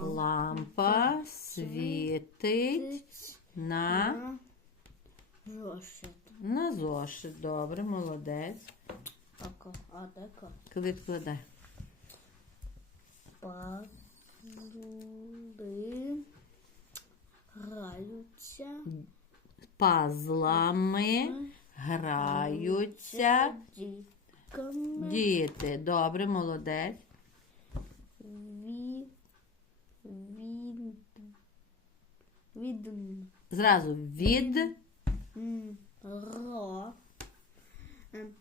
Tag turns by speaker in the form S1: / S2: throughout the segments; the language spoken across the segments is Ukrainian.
S1: Лампа світить на,
S2: зошит.
S1: на зошит. Добре, молодець.
S2: А.
S1: Коли відкладай.
S2: Пазли граються.
S1: Пазлами граються
S2: дітками.
S1: діти. Добре, молодець.
S2: Ві... Від... Від...
S1: Зразу від
S2: Ро... ем,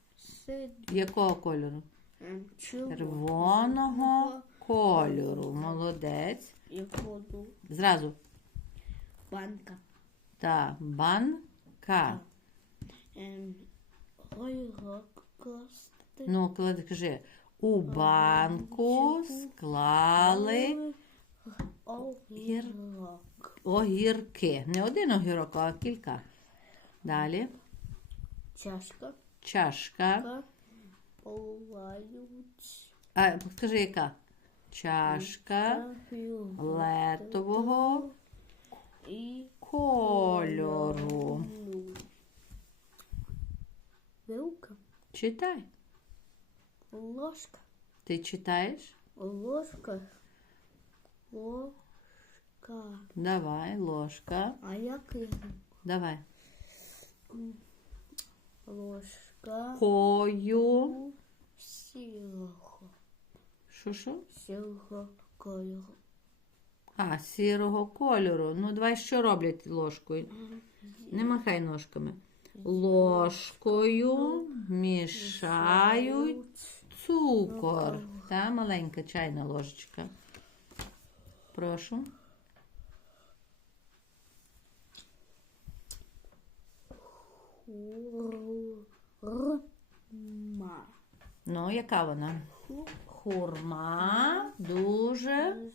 S1: якого кольору?
S2: ем, Червоного
S1: кольору. Молодець. Зразу.
S2: Банка.
S1: Так, банка.
S2: Ем.
S1: Ну, кажи, у банку склали
S2: Огірок.
S1: огірки. Не один огірок, а кілька. Далі.
S2: Чашка.
S1: Чашка.
S2: Ка- Поливають.
S1: А, скажи, яка? Чашка летового
S2: і
S1: кольору.
S2: Вилка,
S1: Читай.
S2: ложка,
S1: Ти читаєш?
S2: ложка, ложка.
S1: Давай, ложка.
S2: А я?
S1: Давай.
S2: Ложка
S1: Кою.
S2: сірого,
S1: Що що?
S2: сірого кольору.
S1: А, сірого кольору. Ну, давай що роблять ложкою? Не махай ножками. Ложкою мішають цукор. Та маленька чайна ложечка. Прошу.
S2: Хурма.
S1: Ну, яка вона? Хурма дуже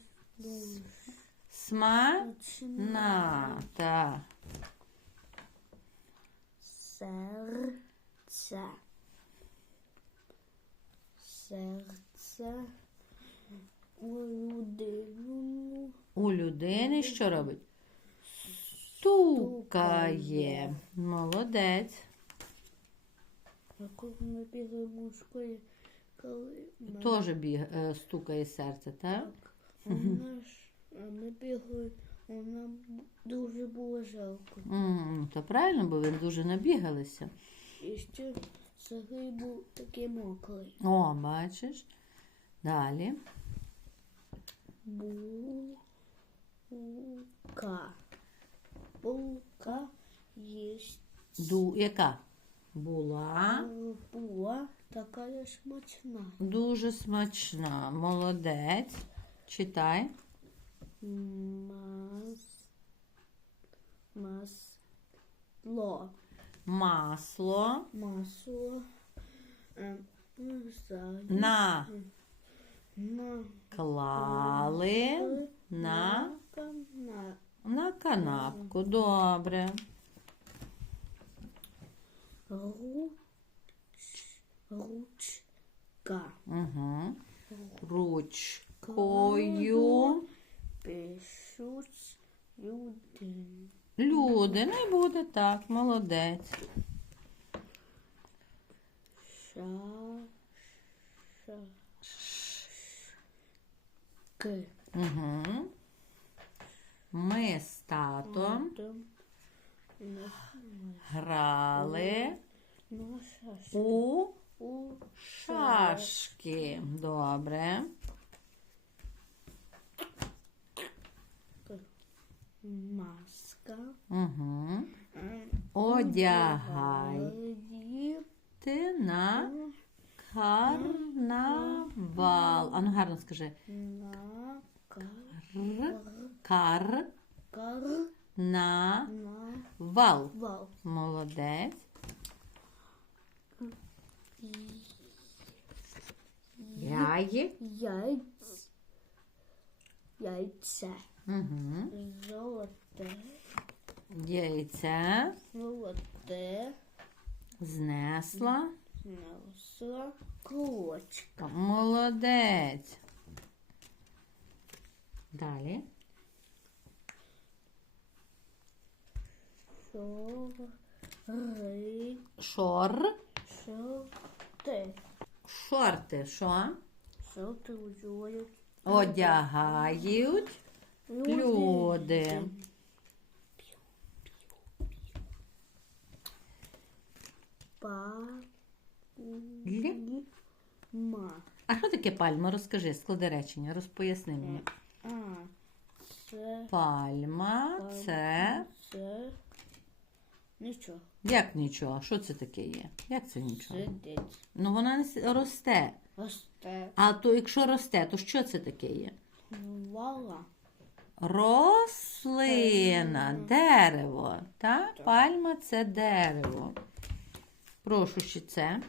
S1: смачна. Так.
S2: Серце. Серце у людину
S1: У людини що робить? Стукає. Молодець.
S2: яку ми бігаємо в школі, коли ми,
S1: Теж біг, е, стукає серце, так?
S2: а ми бігали, вона б- дуже було жалко.
S1: М, То правильно, бо ви дуже набігалися.
S2: І ще Сергій був такий мокрий.
S1: О, бачиш. Далі.
S2: Булка. Булка єсть.
S1: Ду, яка? Була
S2: Була така смачна.
S1: дуже смачна. Молодець. Читай.
S2: Мас... Масло.
S1: Масло
S2: Масло. Ем,
S1: на
S2: На.
S1: клали на,
S2: на.
S1: на канапку. Добре.
S2: Руч. Ручка.
S1: Угу. Ручкою.
S2: Пишуть люди.
S1: Люди, не буде так, молодець.
S2: Ша. Ша. К.
S1: Угу. Ми з татом грали у
S2: У
S1: шашки. Добре.
S2: Маска.
S1: Угу. Одягай.
S2: Одягають
S1: Ти на карнавал. Ану гарно скажи.
S2: На кар.
S1: Р.
S2: Кар.
S1: Карнавал.
S2: На вал.
S1: Молодець. Яй.
S2: Яйць. Яйце.
S1: Угу.
S2: Золоте.
S1: Яйця
S2: Золоте.
S1: знесла.
S2: Носа. Крочка.
S1: Молодець. Далі.
S2: Шори.
S1: Шор.
S2: Шорти.
S1: Шорти. Що?
S2: Шорти одягають.
S1: Одягають люди.
S2: Па.
S1: Лі? А що таке пальма? Розкажи, склади речення, розпоясни мені.
S2: А. Це.
S1: Пальма це.
S2: Це. Нічого.
S1: Як нічого? Що це таке є? Як це нічого?
S2: Сидить.
S1: Ну вона не с- росте.
S2: Росте.
S1: А то якщо росте, то що це таке є?
S2: Вала.
S1: Рослина, дерево. Та?
S2: Так.
S1: Пальма це дерево. Прошу ще це.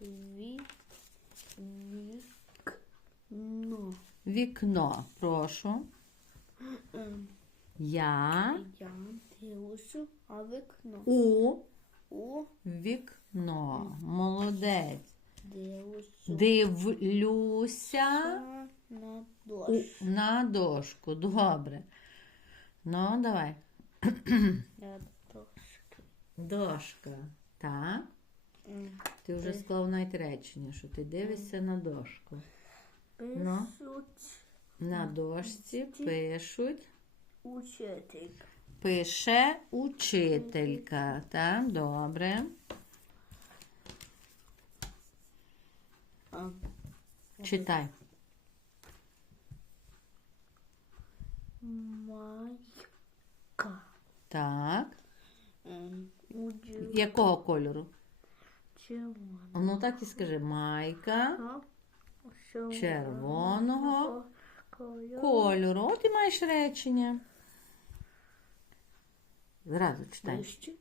S2: Ві. Вік. Ну.
S1: Вікно. Прошу.
S2: Ем,
S1: Я
S2: Я дивлюся, а вікно.
S1: у
S2: У
S1: вікно. Молодець.
S2: дивлюся.
S1: Дивлюся
S2: На
S1: у,
S2: дощ.
S1: на дошку. Добре. Ну, давай.
S2: На дошки.
S1: Дошка. Так.
S2: Ем,
S1: Ти вже склав навіть речення, що ти дивишся на дошку. Ну.
S2: Пишуть
S1: На дошці пишуть.
S2: Учитель.
S1: Пише учителька. Так, добре.
S2: А,
S1: Читай.
S2: Майка.
S1: Так. Якого кольору?
S2: Червона.
S1: Ну так і скажи. Майка червоного
S2: кольору.
S1: От і маєш речення. Зразу читай.
S2: Ближче.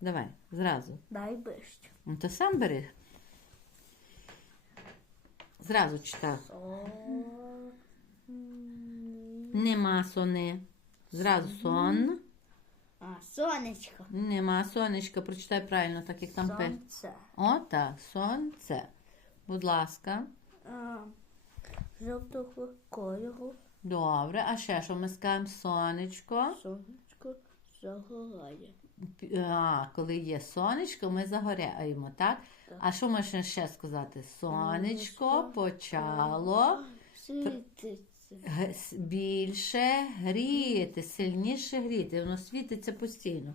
S1: Давай, зразу.
S2: Дай ближче.
S1: Ну то сам бери. Зразу читай.
S2: Сон.
S1: Нема сони. Зразу сон.
S2: А, сонечко.
S1: Нема сонечка. Прочитай правильно, так як там пише.
S2: Сонце.
S1: О, так, сонце. Будь ласка.
S2: А, жовтого кольору.
S1: Добре. А ще що ми скажемо? Сонечко.
S2: Сонечко загорає.
S1: А, коли є сонечко, ми загоряємо, так?
S2: Так.
S1: А що можна ще сказати? Сонечко почало
S2: Світиться.
S1: більше гріти, сильніше гріти. Воно світиться постійно,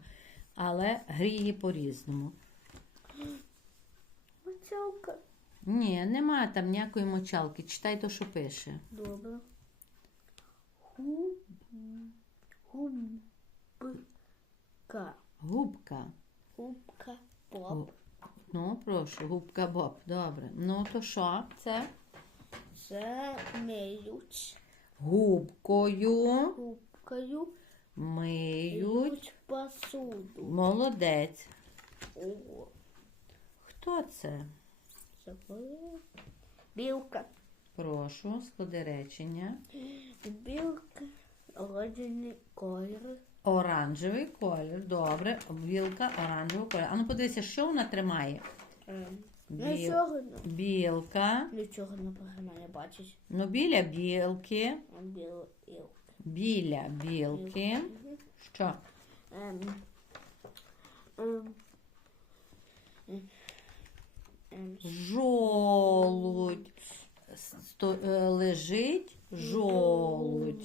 S1: але гріє по-різному.
S2: Мочалка.
S1: Ні, немає там ніякої мочалки. Читай то, що пише.
S2: Добре. Губ. Губка.
S1: Губка.
S2: Губка. Поп.
S1: Ну, прошу, губка Боб. Добре. Ну, то що це?
S2: Це миють.
S1: Губкою
S2: Губкою.
S1: миють.
S2: Посуду.
S1: Молодець.
S2: О,
S1: Хто це?
S2: забула. Білка.
S1: Прошу, склади речення.
S2: Білка. Оранжевий колір.
S1: Оранжевий колір. Добре. Білка оранжевий колір. А ну подивися, що вона тримає? Біл...
S2: Нічого, не-
S1: Білка.
S2: нічого не мене бачить.
S1: Ну, біля білки.
S2: Біл, біл.
S1: Біля білки. Що?
S2: Ем, ем, ем,
S1: Жолудь. Сто... е, Лежить жолудь.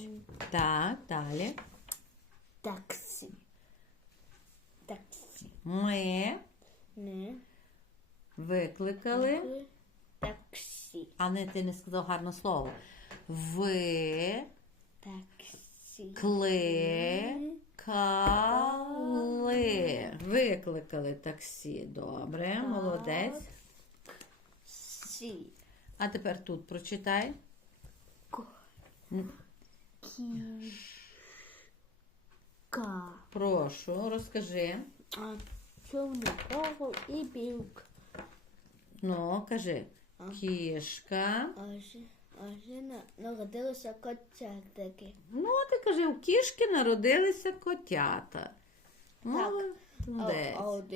S1: Так, далі.
S2: Таксі. Таксі.
S1: Ми
S2: Не.
S1: викликали.
S2: Таксі.
S1: А не ти не сказав гарне слово. Ви
S2: Таксі.
S1: кликали. Викликали таксі. Добре, молодець.
S2: Сі.
S1: А тепер тут прочитай.
S2: Ка.
S1: Прошу, розкажи.
S2: А чорний і білка.
S1: Ну, кажи.
S2: А.
S1: Кішка.
S2: А вже а ж на- народилося котятики.
S1: Ну, ти кажи, у кішки народилися котята.
S2: А, а один